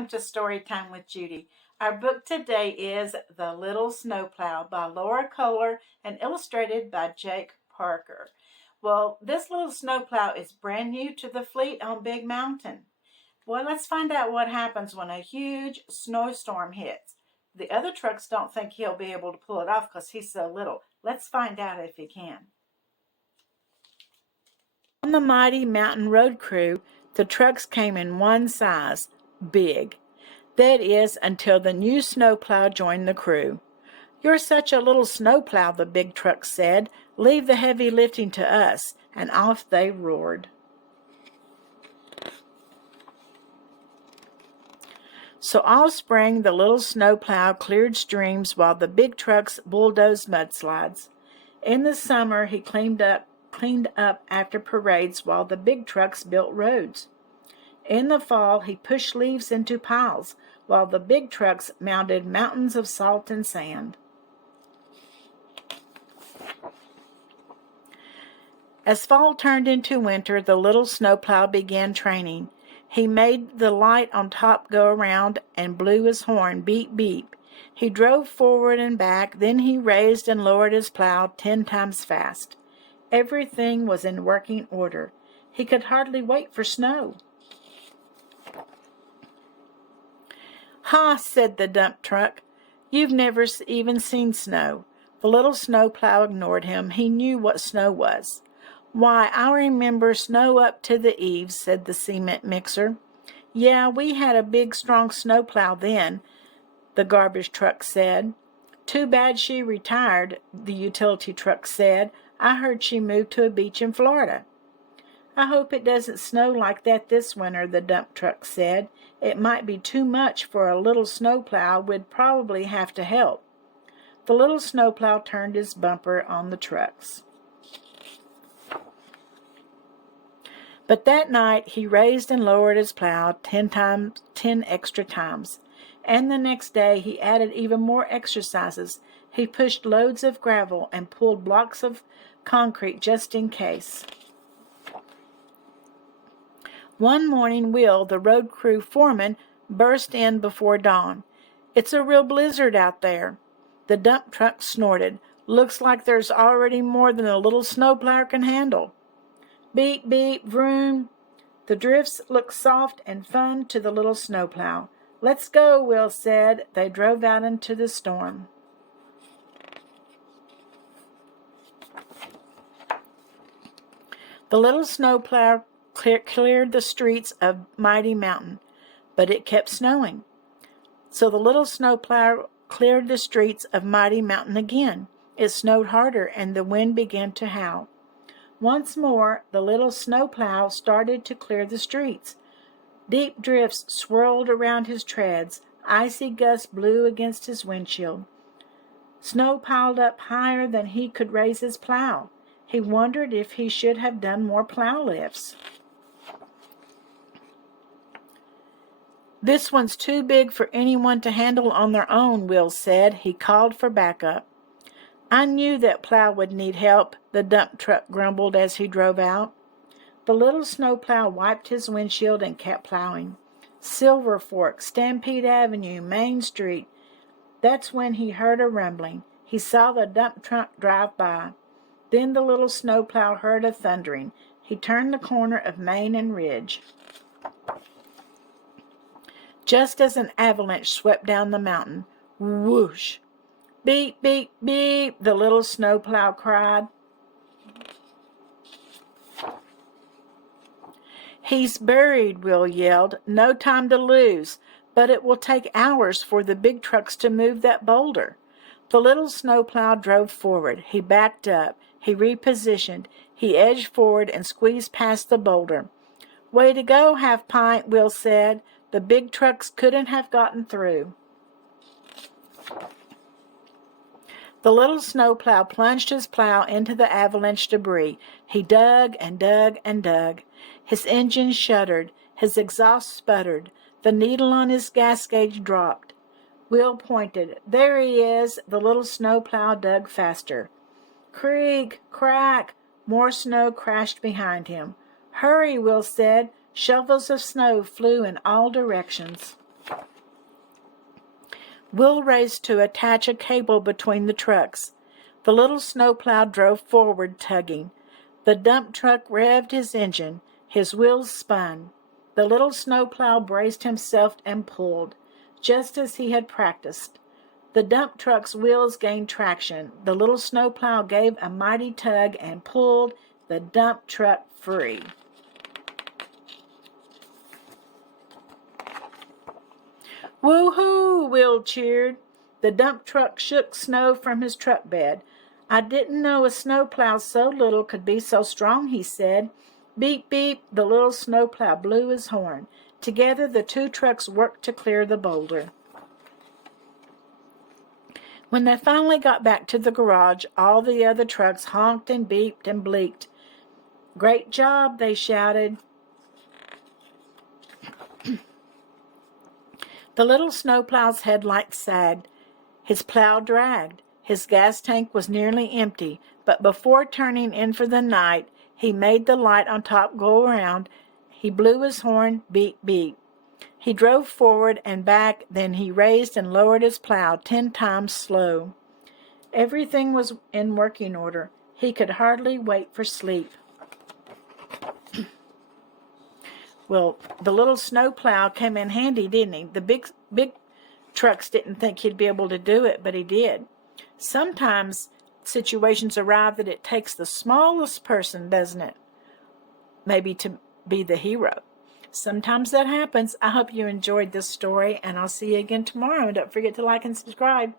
welcome to Storytime with Judy. Our book today is The Little Snowplow by Laura Kohler and illustrated by Jake Parker. Well, this little snowplow is brand new to the fleet on Big Mountain. Well, let's find out what happens when a huge snowstorm hits. The other trucks don't think he'll be able to pull it off because he's so little. Let's find out if he can. On the mighty mountain road crew, the trucks came in one size, big. That is, until the new snowplow joined the crew. "You're such a little snowplow," the big truck said. "Leave the heavy lifting to us." And off they roared. So all spring, the little snowplow cleared streams while the big trucks bulldozed mudslides. In the summer, he cleaned up after parades while the big trucks built roads. In the fall, he pushed leaves into piles while the big trucks mounted mountains of salt and sand. As fall turned into winter, the little snowplow began training. He made the light on top go around and blew his horn, beep, beep. He drove forward and back, then he raised and lowered his plow 10 times fast. Everything was in working order. He could hardly wait for snow. "Ha," said the dump truck. "You've never even seen snow." The little snowplow ignored him. He knew what snow was. "Why, I remember snow up to the eaves," said the cement mixer. "Yeah, we had a big, strong snowplow then," the garbage truck said. "Too bad she retired," the utility truck said. "I heard she moved to a beach in Florida." "I hope it doesn't snow like that this winter," the dump truck said. "It might be too much for a little snowplow. We'd probably have to help." The little snowplow turned his bumper on the trucks. But that night he raised and lowered his plow 10 extra times. And the next day he added even more exercises. He pushed loads of gravel and pulled blocks of concrete just in case. One morning, Will, the road crew foreman, burst in before dawn. "It's a real blizzard out there." The dump truck snorted. "Looks like there's already more than a little snowplow can handle." Beep, beep, vroom. The drifts looked soft and fun to the little snowplow. "Let's go," Will said. They drove out into the storm. The little snowplow cleared the streets of Mighty Mountain, but it kept snowing. So the little snowplow cleared the streets of Mighty Mountain again. It snowed harder, and the wind began to howl. Once more, the little snowplow started to clear the streets. Deep drifts swirled around his treads. Icy gusts blew against his windshield. Snow piled up higher than he could raise his plow. He wondered if he should have done more plow lifts. "This one's too big for anyone to handle on their own," Will said. He called for backup. "I knew that plow would need help," the dump truck grumbled as he drove out. The little snowplow wiped his windshield and kept plowing. Silver Fork, Stampede Avenue, Main Street. That's when he heard a rumbling. He saw the dump truck drive by. Then the little snowplow heard a thundering. He turned the corner of Main and Ridge. Just as an avalanche swept down the mountain. Whoosh! "Beep, beep, beep," the little snowplow cried. "He's buried," Will yelled. "No time to lose. But it will take hours for the big trucks to move that boulder." The little snowplow drove forward. He backed up. He repositioned. He edged forward and squeezed past the boulder. "Way to go, Half Pint," Will said. "The big trucks couldn't have gotten through." The little snowplow plunged his plow into the avalanche debris. He dug and dug and dug. His engine shuddered. His exhaust sputtered. The needle on his gas gauge dropped. Will pointed. "There he is." The little snowplow dug faster. Creak, crack. More snow crashed behind him. "Hurry," Will said. Shovels of snow flew in all directions. Will raced to attach a cable between the trucks. The little snowplow drove forward, tugging. The dump truck revved his engine. His wheels spun. The little snowplow braced himself and pulled, just as he had practiced. The dump truck's wheels gained traction. The little snowplow gave a mighty tug and pulled the dump truck free. "Woo-hoo!" Will cheered. The dump truck shook snow from his truck bed. "I didn't know a snowplow so little could be so strong," he said. Beep, beep, the little snowplow blew his horn. Together the two trucks worked to clear the boulder. When they finally got back to the garage, all the other trucks honked and beeped and bleaked. "Great job," they shouted. The little snowplow's headlights sagged. His plow dragged. His gas tank was nearly empty, but before turning in for the night, he made the light on top go around. He blew his horn, beep, beep. He drove forward and back, then he raised and lowered his plow 10 times slow. Everything was in working order. He could hardly wait for sleep. Well, the little snowplow came in handy, didn't he? The big trucks didn't think he'd be able to do it, but he did. Sometimes situations arrive that it takes the smallest person, doesn't it? Maybe to be the hero. Sometimes that happens. I hope you enjoyed this story, and I'll see you again tomorrow. Don't forget to like and subscribe.